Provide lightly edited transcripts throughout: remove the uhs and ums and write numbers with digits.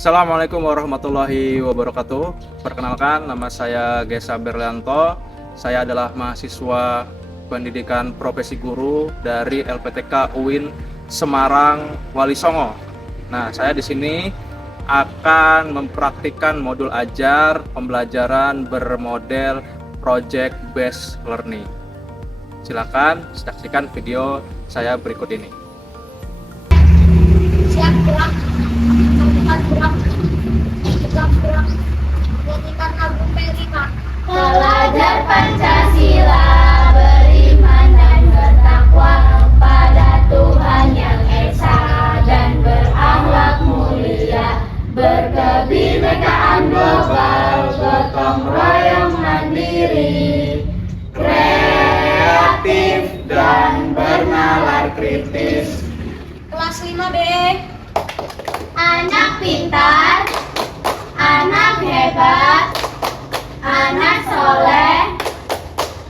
Assalamualaikum warahmatullahi wabarakatuh. Perkenalkan, nama saya Gesa Berlianto. Saya adalah mahasiswa pendidikan profesi guru dari LPTK UIN Semarang Wali Songo. Nah, saya di sini akan mempraktikkan modul ajar pembelajaran bermodel project based learning. Silakan saksikan video saya berikut ini. Siap gerak, cepat gerak, tegak gerak, nyanyikan lagu P5. Belajar Pancasila, beriman dan bertakwa pada Tuhan yang esa dan berakhlak mulia, berkebinekaan global, gotong royong mandiri, kreatif dan bernalar kritis. Kelas 5B. Anak pintar, anak hebat, anak soleh,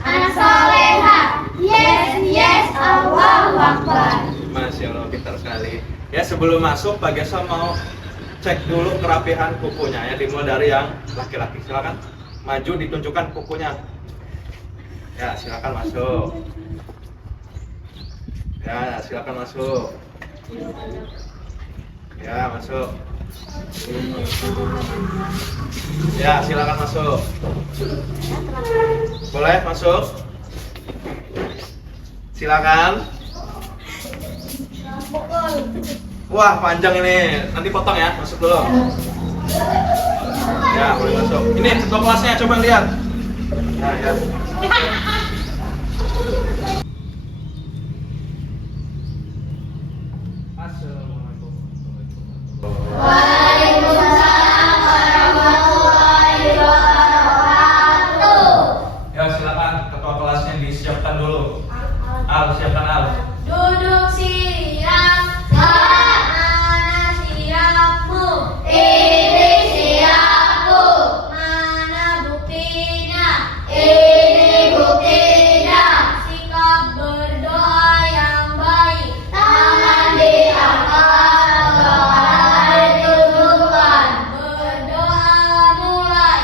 anak soleha. Yes, yes, Allahu Akbar. Masya Allah, pintar sekali. Ya, sebelum masuk Pak Gesa mau cek dulu kerapihan kukunya ya, dimulai dari yang laki-laki. Silakan maju ditunjukkan kukunya. Ya, silakan masuk. Ya, silakan masuk. Ya, masuk. Ya, silakan masuk. Boleh masuk? Silakan. Wah, panjang ini. Nanti potong ya, masuk dulu. Ya, boleh masuk. Ini ketua kelasnya, coba lihat. Nah, ya. Assalamualaikum. Waalaikumsalam warahmatullahi wabarakatuh. Ya, silakan ketua kelasnya disiapkan dulu. Siapkan Al. Duduk siap, mana siapmu? Ini siapku. Mana buktinya? Ini buktinya. Sikap berdoa yang baik, tangan diangkat, doa ditunjukkan. Berdoa mulai.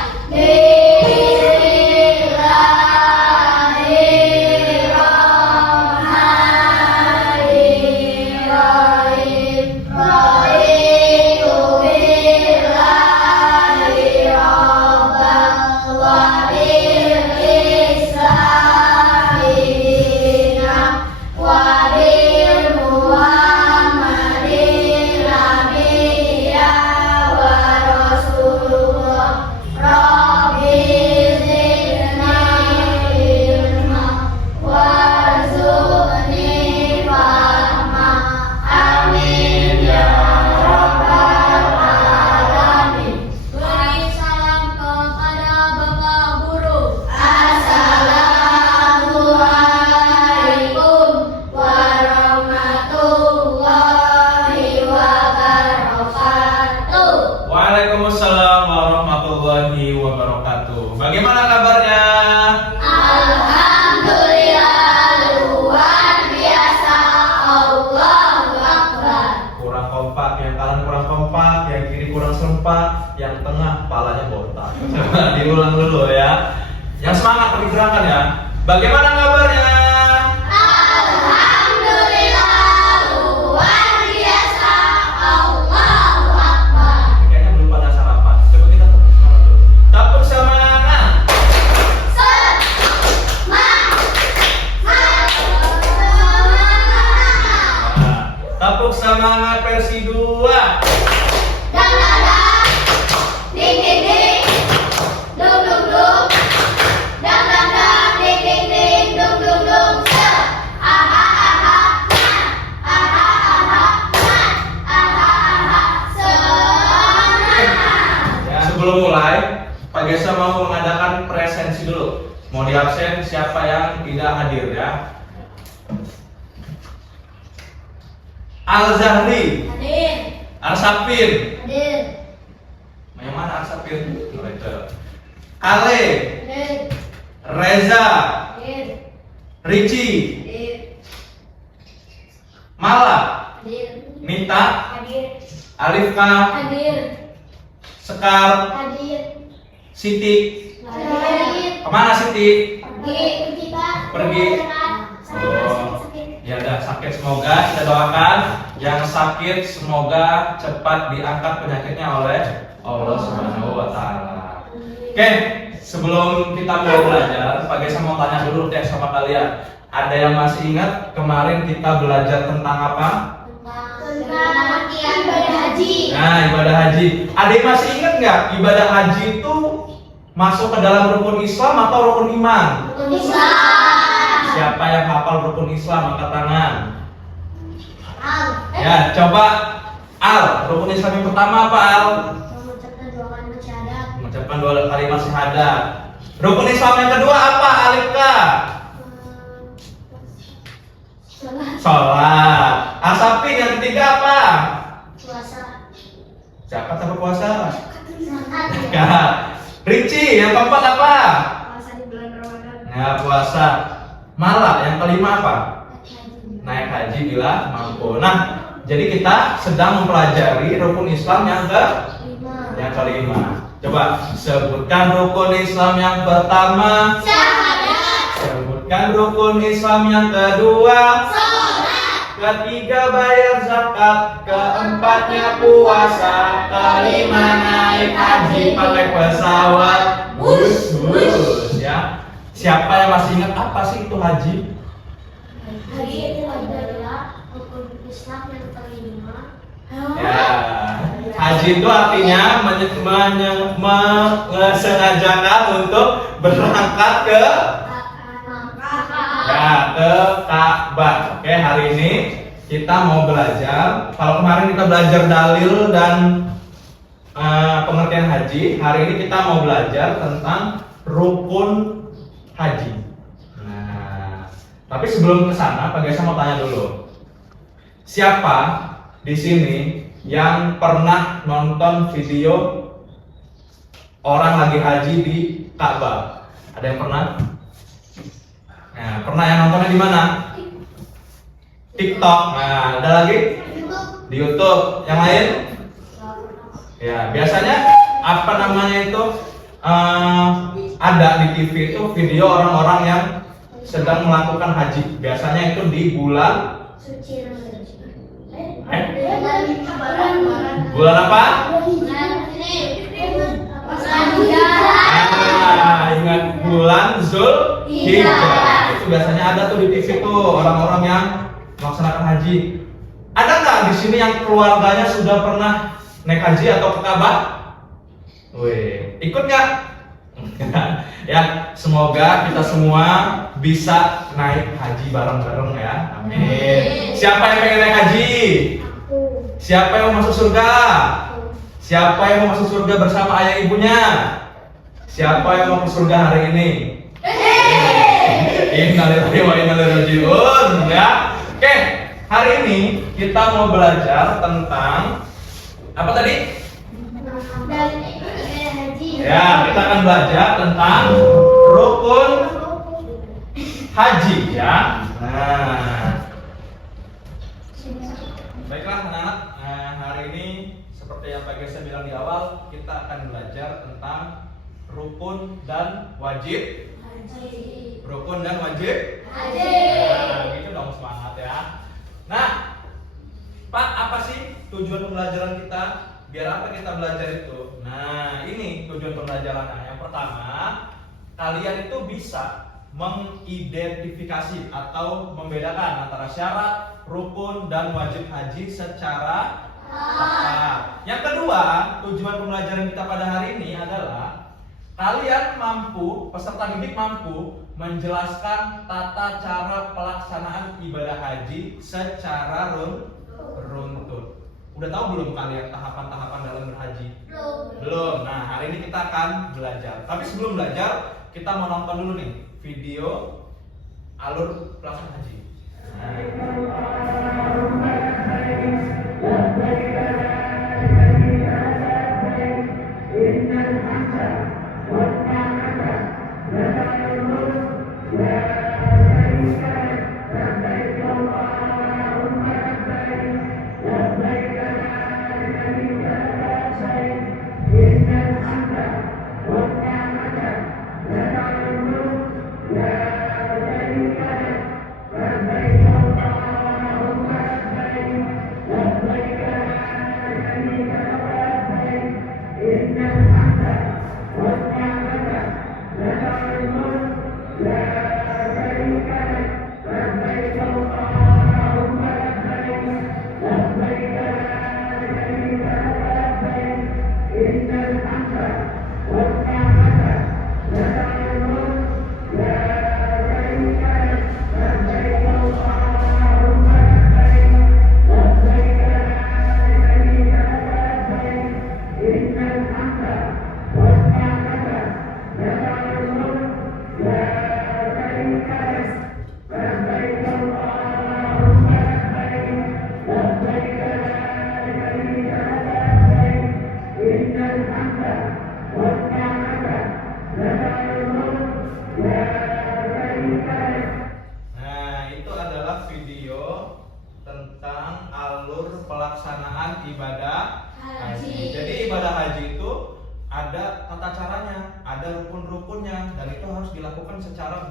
Beri salam kepada Bapak Guru. Assalamualaikum warahmatullahi wabarakatuh. Waalaikumsalam warahmatullahi wabarakatuh. Bagaimana kabarnya? Alhamdulillah, luar biasa. Allahu Akbar. Kurang kompak, yang kanan kurang kompak, yang kiri kurang serempak, yang tengah kepalanya botak. Coba diulang dulu ya. Yang semangat pakai gerakan ya. Bagaimana kabarnya? Alhamdulillah, luar biasa. Allahu Akbar. Kayaknya belum pada sarapan. Coba kita tepuk semangat dulu. Tepuk semangat. Nah, tepuk semangat versi 2. Dang dang dang, ding ding ding, dung dung dung, dang dang dang, ding ding ding, dung dung dung, aha aha, aha aha, aha aha, semangat. Ya, sebelum mulai, Pak Gesa mau mengadakan presensi dulu. Mau di absen siapa yang tidak hadir ya. Al-Zahri, Hadir, Arsapin. hadir, Yang mana Arsapin? Oh, itu. Ale, hadir, Reza, hadir, Ricci, hadir, Mala, hadir, Nita, hadir, Alifka, hadir, Sekar, Hadir. Siti. Hadir. Kemana Siti? Pergi. Pergi. Oh, ya udah sakit, semoga kita doakan yang sakit semoga cepat diangkat penyakitnya oleh Allah Subhanahu wa taala. Oke, sebelum kita mulai belajar, Pak Gesa mau tanya dulu deh sama kalian. Ada yang masih ingat kemarin kita belajar tentang apa? Tentang ibadah haji. Nah, ibadah haji. Ada yang masih ingat nggak ibadah haji itu masuk ke dalam rukun Islam atau rukun iman? Islam. Siapa yang hafal rukun Islam angkat tangan? Al. Ya, coba Al, rukun Islam yang pertama apa Al? Mengucapkan dua kalimat syahadat. Mengucapkan 2 kalimat syahadat. Rukun Islam yang kedua apa Alifka? Sholat. Asapin yang ketiga apa? Puasa. Siapa tak berpuasa? Zakat. Zakat. Rinci yang keempat apa? Puasa di bulan Ramadan. Nah, puasa. Mala yang kelima apa? Haji. Naik haji bila mampu. Nah, jadi kita sedang mempelajari rukun Islam yang kelima. Coba sebutkan rukun Islam yang pertama. Syahadat. Sebutkan rukun Islam yang kedua. Sholat. Ketiga bayar zakat, keempatnya puasa, kelima naik haji pakai pesawat. Bus ya. Siapa yang masih ingat apa sih itu haji? Haji itu adalah rukun Islam yang kelima. Ya, haji itu artinya mensengajakan untuk berangkat ke Ka'bah. Oke, hari ini kita mau belajar. Kalau kemarin kita belajar dalil dan pengertian haji, hari ini kita mau belajar tentang rukun haji. Nah, tapi sebelum ke sana, Pak Gesa mau tanya dulu. Siapa di sini yang pernah nonton video orang lagi haji di Ka'bah? Ada yang pernah? Nah, pernah yang nontonnya di mana? TikTok. Nah, ada lagi? Di YouTube. Yang lain? Ya, biasanya apa namanya itu? Ada di TV itu video orang-orang yang sedang melakukan haji. Biasanya itu di bulan Suci Ramadan. bulan apa? Ingat bulan Zulhijjah. Itu biasanya ada tuh di TV tuh orang-orang yang melaksanakan haji. Ada nggak di sini yang keluarganya sudah pernah naik haji atau ke Ka'bah? Wih, ikut nggak? Ya, semoga kita semua bisa naik haji bareng-bareng ya. Amin. Siapa yang pengen naik haji? Siapa yang mau masuk surga? Siapa yang mau masuk surga bersama ayah ibunya? Siapa yang mau ke surga hari ini? Innalillahi wa inna ilaihi raji'un ya. Oke, hari ini kita mau belajar tentang apa tadi? Ya, kita akan belajar tentang rukun haji ya. Nah, baiklah anak-anak, hari ini seperti yang Pak Gesa bilang di awal, kita akan belajar tentang rukun dan wajib. Rukun dan wajib. Nah, gitu dong, semangat ya. Nah, Pak, apa sih tujuan pembelajaran kita? Biar apa kita belajar itu? Nah, ini tujuan pembelajarannya. Yang pertama, kalian itu bisa mengidentifikasi atau membedakan antara syarat, rukun, dan wajib haji secara tepat. Yang kedua, tujuan pembelajaran kita pada hari ini adalah kalian mampu, peserta didik mampu menjelaskan tata cara pelaksanaan ibadah haji secara runtut. Udah tahu belum kalian tahapan-tahapan dalam berhaji? Belum. Nah, hari ini kita akan belajar. Tapi sebelum belajar, kita mau nonton dulu nih video alur pelaksanaan haji. dan itu harus dilakukan secara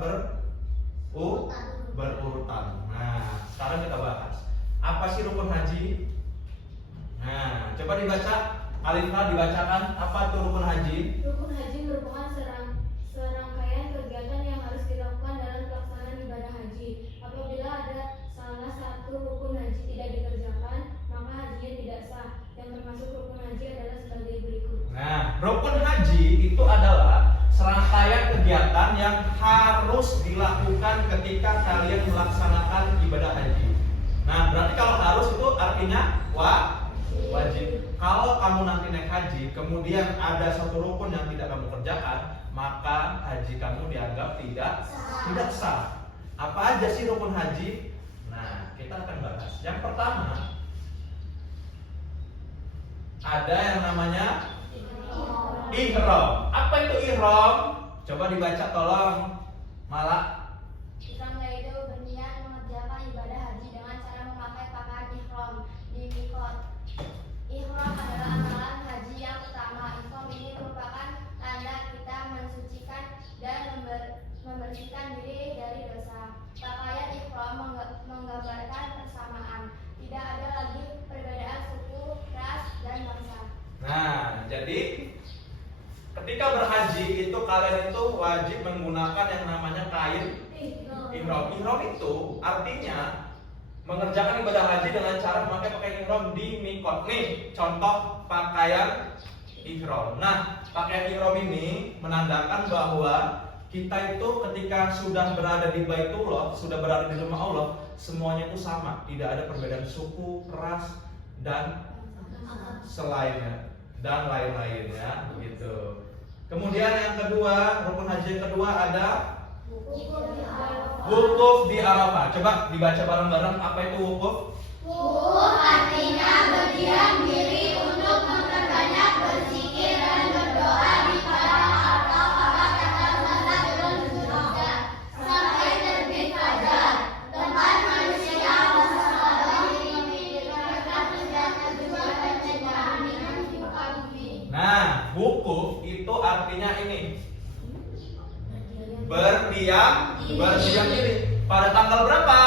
berurutan. Nah, sekarang kita bahas. Apa sih rukun haji? Nah, coba dibaca. Alifah dibacakan apa itu rukun haji? Rukun haji merupakan serangkaian kegiatan yang harus dilakukan dalam pelaksanaan ibadah haji. Apabila ada salah satu rukun haji tidak dikerjakan, maka hajinya tidak sah. Yang termasuk rukun haji adalah sebagai berikut. Nah, rukun haji itu adalah serangkaian kegiatan yang harus dilakukan ketika kalian melaksanakan ibadah haji. Nah, berarti kalau harus itu artinya wajib. Kalau kamu nanti naik haji, kemudian ada satu rukun yang tidak kamu kerjakan, maka haji kamu dianggap tidak sah. Apa aja sih rukun haji? Nah, kita akan bahas. Yang pertama, ada yang namanya ihram. Apa itu ihram? Coba dibaca tolong, Mala. Ihram yaitu berniat mengerjakan ibadah haji dengan cara memakai pakaian ihram di mikot. Ihram adalah amalan haji yang utama. Ihram ini merupakan tanda kita mensucikan dan membersihkan diri dari dosa. Pakaian ihram menggambarkan persamaan. Tidak ada lagi perbedaan suku, ras, dan bangsa. Nah, jadi ketika berhaji itu kalian itu wajib menggunakan yang namanya kain ihram. Ihram itu artinya mengerjakan ibadah haji dengan cara memakai pakaian ihram di mikot. Nih, contoh pakaian ihram. Nah, pakaian ihram ini menandakan bahwa kita itu ketika sudah berada di Baitullah, sudah berada di rumah Allah, semuanya itu sama, tidak ada perbedaan suku, ras, dan selainnya dan lain-lainnya, begitu. Kemudian yang kedua, rukun haji yang kedua ada wukuf di Arafah. Coba dibaca bareng-bareng apa itu wukuf? Wukuf artinya berdiam diri untuk memperbanyak berzikir dan berdoa di padang atau tempat yang terletak bulan Zulhijjah sampai terbit fajar. Tempat manusia bersahabat memikirkan dan kedua dan dengan bumi. Nah, wukuf itu artinya ini berdiam diri. Pada tanggal berapa?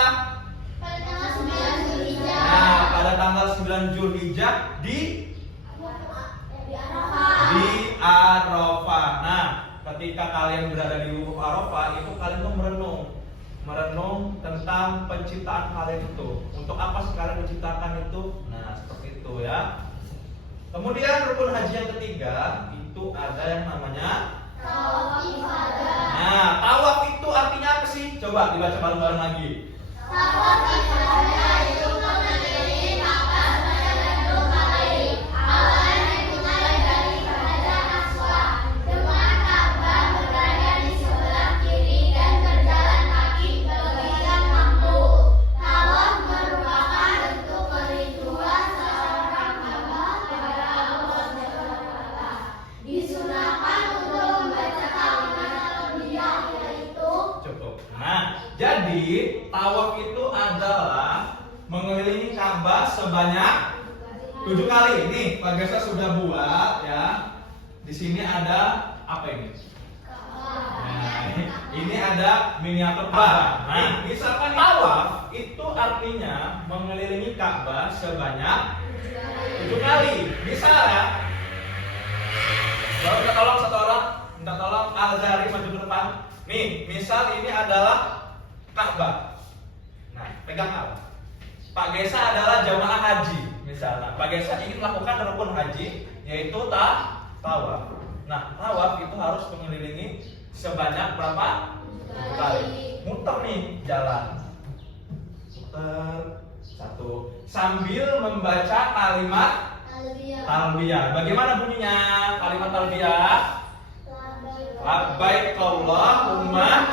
Pada tanggal 9 Zulhijjah. Nah, pada tanggal 9 Zulhijjah di Arafah. Nah, ketika kalian berada di wukuf Arafah, itu kalian tuh merenung tentang penciptaan kalian itu. Untuk apa sih kalian menciptakan itu? Nah, seperti itu ya. Kemudian rukun haji yang ketiga itu ada yang namanya Tawaf ifadah. Nah, tawaf itu artinya apa sih? Coba dibaca bareng-bareng lagi. Tawaf ifadah itu mengelilingi Ka'bah sebanyak 7 kali. Awalnya dimulai dari Hajar Aswad dengan Ka'bah berada di sebelah kiri dan berjalan kaki ke bagian mampu. Tawaf merupakan bentuk kerinduan seorang hamba kepada Allah SWT. Disunahkan untuk membaca kalimat talbiyah yaitu Cukup. Nah, jadi tawaf itu adalah mengelilingi Ka'bah sebanyak 7 kali. Nih, Pak Gesa sudah buat ya. Di sini ada apa ini? Nah, ini ada miniatur Ka'bah. Nah, misalkan tawaf itu artinya mengelilingi Ka'bah sebanyak 7 kali. Bisa ya? Lalu minta tolong satu orang, minta tolong Al-Zari maju ke depan. Nih, misal ini adalah Ka'bah. Nah, pegang Al. Pak Gesa adalah jamaah haji, misalnya. Pak Gesa ingin melakukan rukun haji, yaitu tawaf. Nah, tawaf itu harus mengelilingi sebanyak berapa? 7 kali. Muter nih jalan. Muter satu. Sambil membaca kalimat talbiyah. Bagaimana bunyinya kalimat talbiyah? Labbaik Allahumma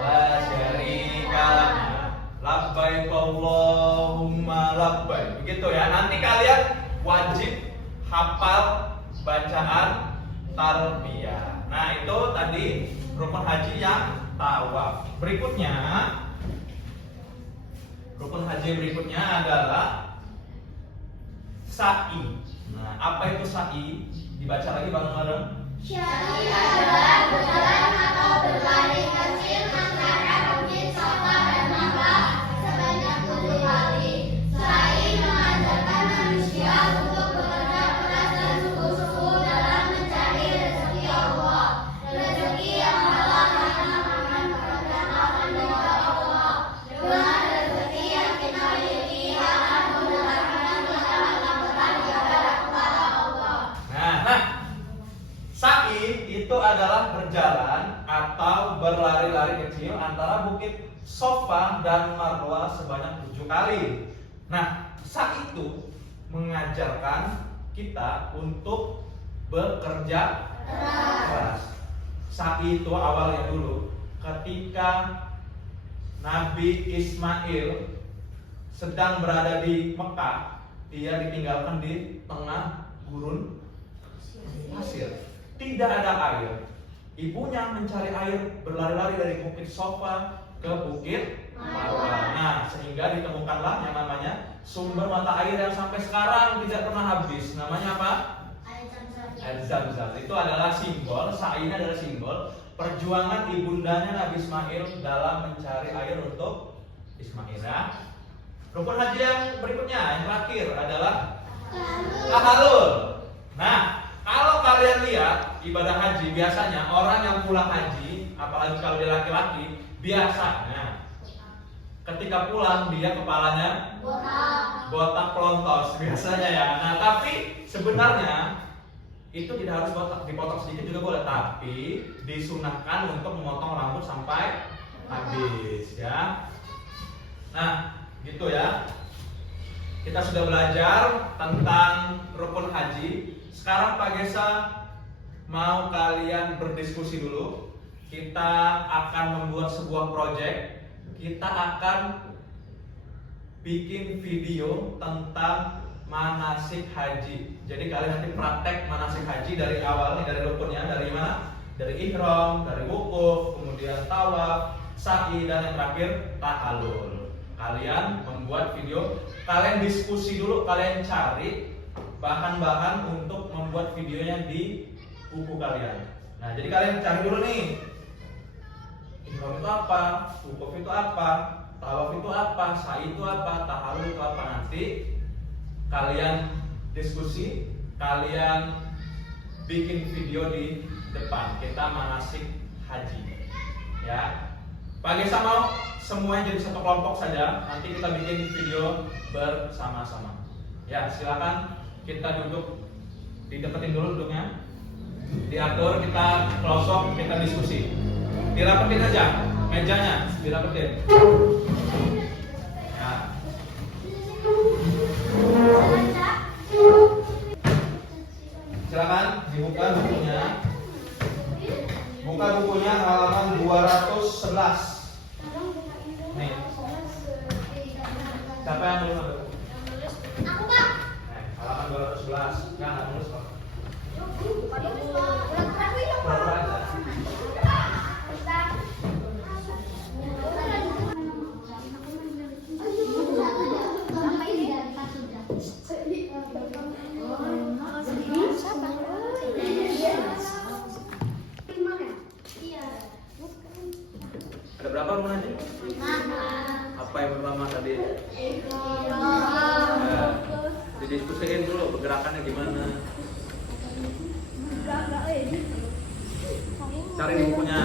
la syarika lak. Labbaik Allahumma labbaik. Begitu ya. Nanti kalian wajib hafal bacaan talbiyah. Nah, itu tadi rukun haji yang tawaf. Berikutnya Rukun haji berikutnya adalah sa'i. Nah, apa itu sa'i? Dibaca lagi bareng-bareng. Sa'i adalah berjalan atau berlari kecil antara Bukit Safa dan Marwah sebanyak 7 kali. Sa'i mengajarkan manusia untuk bekerja keras dan sungguh-sungguh dalam mencari rezeki Allah. Rezeki yang halal karena makan pekerjaan akan dijaga Allah. Dengan rezeki yang kita miliki akan memudahkan kita mendapatkan ibadah kepada Allah. Nah, sa'i itu adalah berjalan atau berlari-lari kecil antara Bukit Safa dan Marwah sebanyak 7 kali. Nah, sa'i itu mengajarkan kita untuk bekerja keras. Sa'i itu awalnya dulu ketika Nabi Ismail sedang berada di Mekah, dia ditinggalkan di tengah gurun pasir. Tidak ada air. Ibunya mencari air, berlari-lari dari Bukit Safa ke Bukit Marwah. Nah, sehingga ditemukanlah yang namanya sumber mata air yang sampai sekarang tidak pernah habis. Namanya apa? Air Zam-Zam. Itu adalah simbol, sa'i ini adalah simbol perjuangan ibundanya Nabi Ismail dalam mencari air untuk Ismail. Ya. Rukun haji yang berikutnya, yang terakhir adalah tahallul. Nah, kalau kalian lihat ibadah haji, biasanya orang yang pulang haji, apalagi kalau dia laki-laki, biasanya ketika pulang dia kepalanya botak pelontos biasanya ya. Nah, tapi sebenarnya itu tidak harus botak, dipotong sedikit juga boleh, tapi disunahkan untuk memotong rambut sampai habis ya. Nah, gitu ya. Kita sudah belajar tentang rukun haji. Sekarang Pak Gesa mau kalian berdiskusi dulu. Kita akan membuat sebuah proyek. Kita akan bikin video tentang manasik haji. Jadi kalian nanti praktek manasik haji dari awal nih, dari rukunnya, dari mana? Dari ihram, dari wukuf, kemudian tawaf, sa'i, dan yang terakhir tahallul. Kalian membuat video, kalian diskusi dulu, kalian cari bahan-bahan untuk membuat videonya di buku kalian. Nah, jadi kalian cari dulu nih, ihram itu apa, wukuf itu apa, tawaf itu apa, sa'i itu apa, tahallul itu apa. Nanti kalian diskusi, kalian bikin video di depan, kita manasik haji ya. Pak Gesa mau semuanya jadi satu kelompok saja, nanti kita bikin video bersama-sama ya. Silakan kita duduk, dideketin dulu duduknya, diatur, kita pelosok, kita diskusi, dirapetin aja mejanya, dirapetin ya. Silakan dibuka bukunya. Buka bukunya halaman 211. Nih. Siapa yang nulis? Aku, Pak. Halaman 211. Enggak nulis kok. Pura-pura aja. Ada berapa rukun haji? Apa yang pertama tadi? Didiskusiin dulu pergerakannya gimana. Cari di bukunya.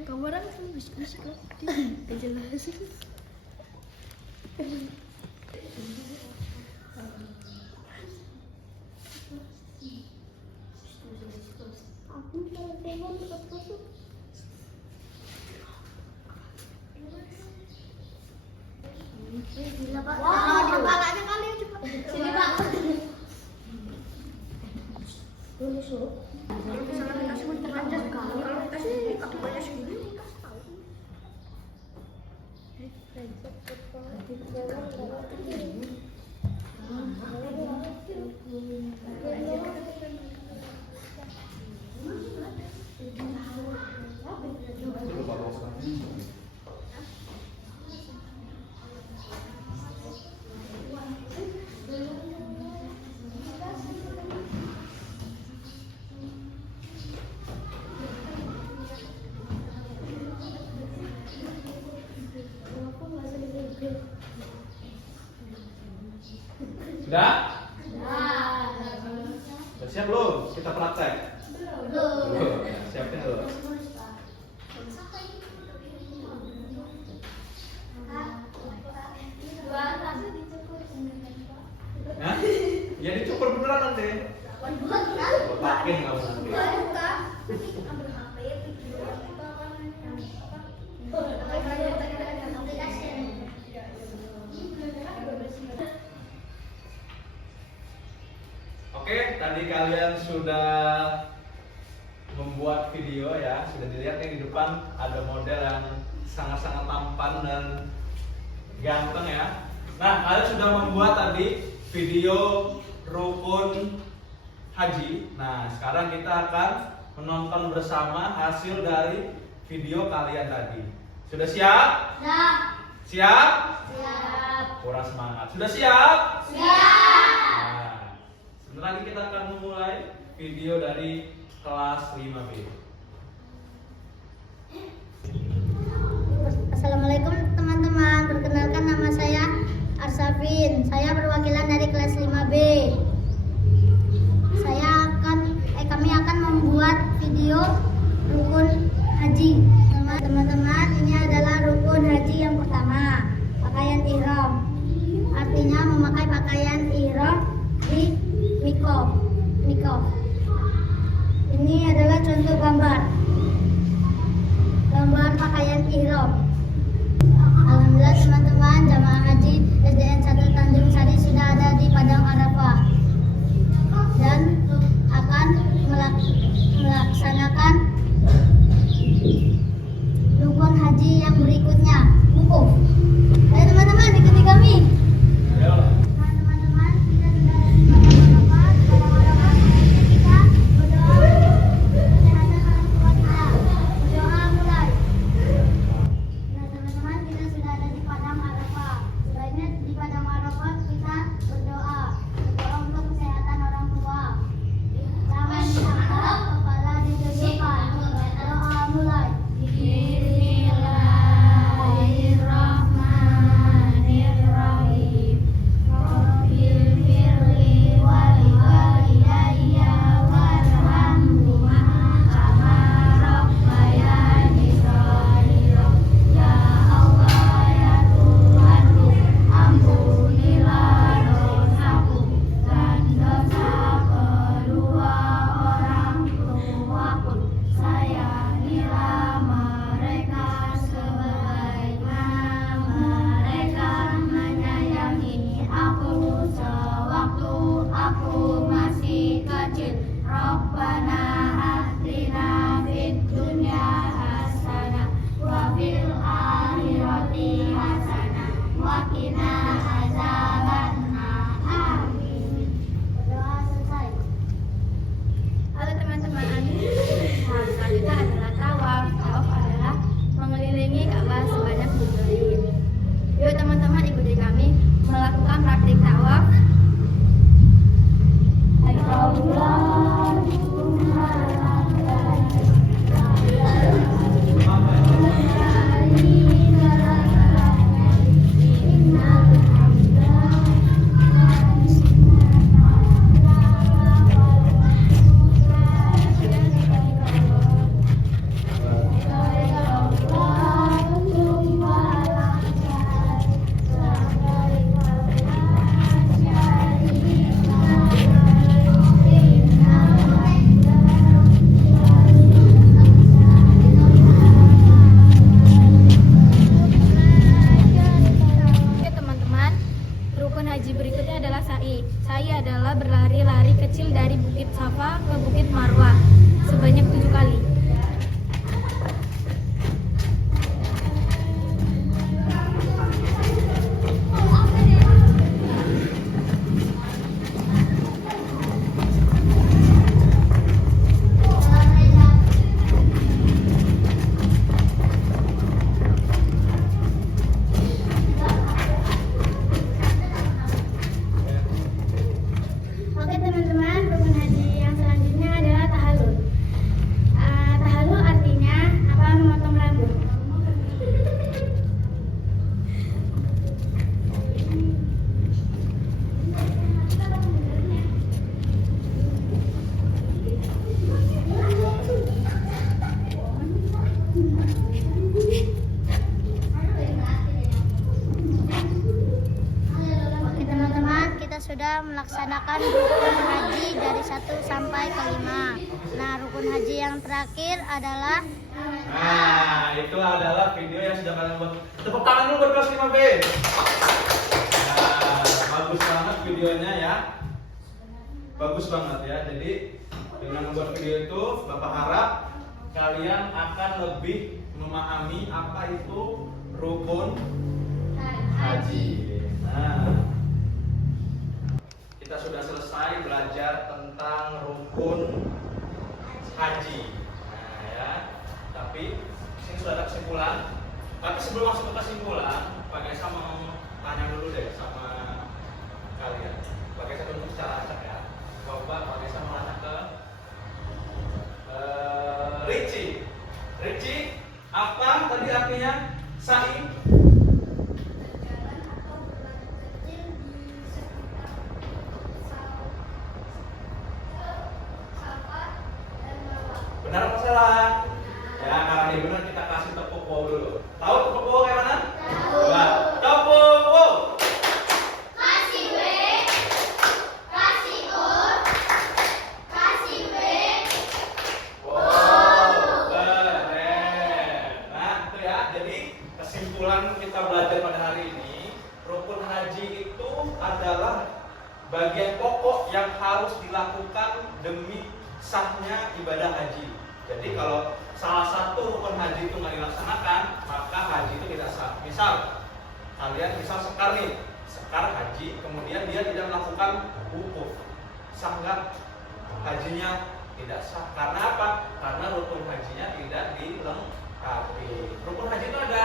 Kawaran kan diskusi kok. Jelas. Gila, Pak. Di kepalanya kali ya, coba. Sini, Pak. Boleh suruh. Kalau misalnya kasih muter aja sekali, kalau kasih aku banyak segini kasih tahu. Sudah? Sudah siap belum? Kita praktek. Belum. Ya, siapin dulu. Hah? Ya dicukur beneran nanti. Kotakin kamu nanti. Oke, tadi kalian sudah membuat video ya, sudah dilihat nih di depan ada model yang sangat-sangat tampan dan ganteng ya. Nah, kalian sudah membuat tadi video rukun haji. Nah, sekarang kita akan menonton bersama hasil dari video kalian tadi. Sudah siap? Siap? Kurang semangat. Sudah siap? Nah, sebentar lagi kita akan memulai video dari kelas 5B. Assalamualaikum teman-teman, perkenalkan nama saya Arsafin. Saya perwakilan dari kelas 5B. Kami akan membuat video rukun haji. Teman-teman, ini adalah rukun haji yang pertama, pakaian ihram. Artinya memakai pakaian ihram di mikot. Ini adalah contoh gambar pakaian ihram. Alhamdulillah teman-teman, jamaah haji SDN 1 Tanjung Sari sudah ada di Padang Arafah dan akan melaksanakan rukun haji yang berikutnya, wukuf. Ayo teman-teman, ikuti kami. Teman-teman, kita sudah ada di Padang Arafah. Padang Arafah, kita berdoa kesehatan melaksanakan rukun haji dari 1 sampai ke 5. Nah, rukun haji yang terakhir adalah Nah, itu adalah video yang sudah kalian buat. Tepuk tangan dulu buat kelas 5B. Nah, bagus banget videonya ya. Bagus banget ya. Jadi dengan membuat video itu, Bapak harap kalian akan lebih memahami apa itu rukun haji. Nah, kita sudah selesai belajar tentang rukun haji. Nah, ya. Tapi sini sudah ada kesimpulan. Tapi sebelum masuk ke kesimpulan, Pak Gesa mau tanya dulu deh sama kalian. Pak Gesa dulu secara acak ya. Coba Pak Gesa mau tanya ke Ricci. Ricci, apa tadi artinya sa'i? Berjalan atau berlari kecil di sekitar Safa dan Marwah. Benar apa salah? Ya, karena ini benar kita kasih tepuk wow dulu. Tahu tepuk wow kayak mana? Tahu. Nah, tepuk wow. kasih B, kasih O, kasih B. Wow, keren. Nah, itu ya. Jadi kesimpulan kita belajar pada hari ini, rukun haji itu adalah bagian pokok yang harus dilakukan demi sahnya ibadah haji. Jadi kalau salah satu rukun haji itu nggak dilaksanakan, maka haji itu tidak sah. Misal kalian sekar nih, sekar haji, kemudian dia tidak melakukan wukuf, sah nggak? Hajinya tidak sah. Karena apa? Karena rukun hajinya tidak dilengkapi. Rukun haji itu ada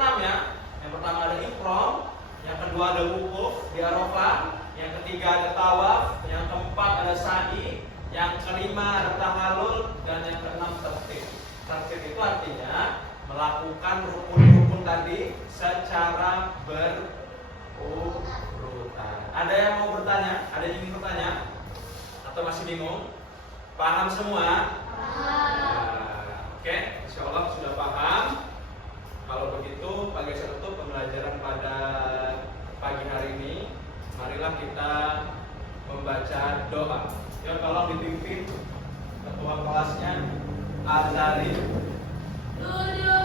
6 ya. Yang pertama ada ihram, yang kedua ada wukuf di Arafah, yang ketiga ada tawaf, yang keempat ada sa'i, yang kelima ada tahallul, dan yang keenam tertib. Tertib itu artinya melakukan rukun-rukun tadi secara berurutan. Ada yang mau bertanya? Ada yang ingin bertanya? Atau masih bingung? Paham semua? Nah, oke, insya Allah sudah paham. Kalau begitu, Pak Gesa tutup pembelajaran pada pagi hari ini. Marilah kita membaca doa. Ya, tolong dipimpin ketua kelasnya Azari. Duduk.